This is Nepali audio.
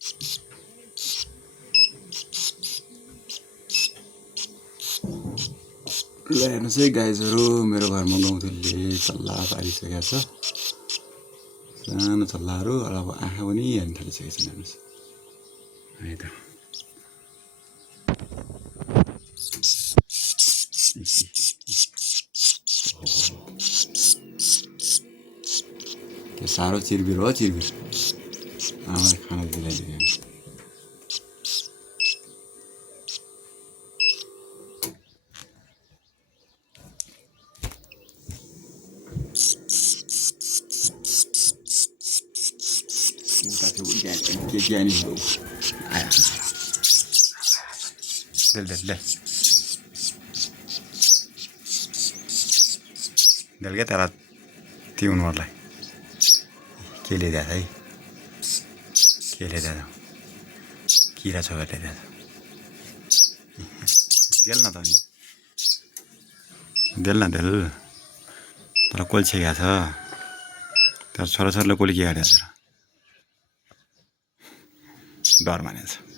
ल हेर्नुहोस् है गाइजहरू, मेरो घरमा गौँथलीले चल्ला पारिसकेको छ। सानो चल्लाहरू अब आँखा पनि हेर्न थालिसकेको छन्। हेर्नुहोस् है त, त्यो साह्रो चिरबिर हो, चिरबिर। आमाले खाना दिलाइदियो। के ज्ञानी हो आया देल क्या तर तिउनहरूलाई के ल्याइदिएको है, के ल्याइदिएको किरा छोपेर ल्याइदिएको देल न त नि, देल न देल। तर कोल्छे गएको छ, तर छोराछोरीले कोली के गरेको छ, डर मानेको छ।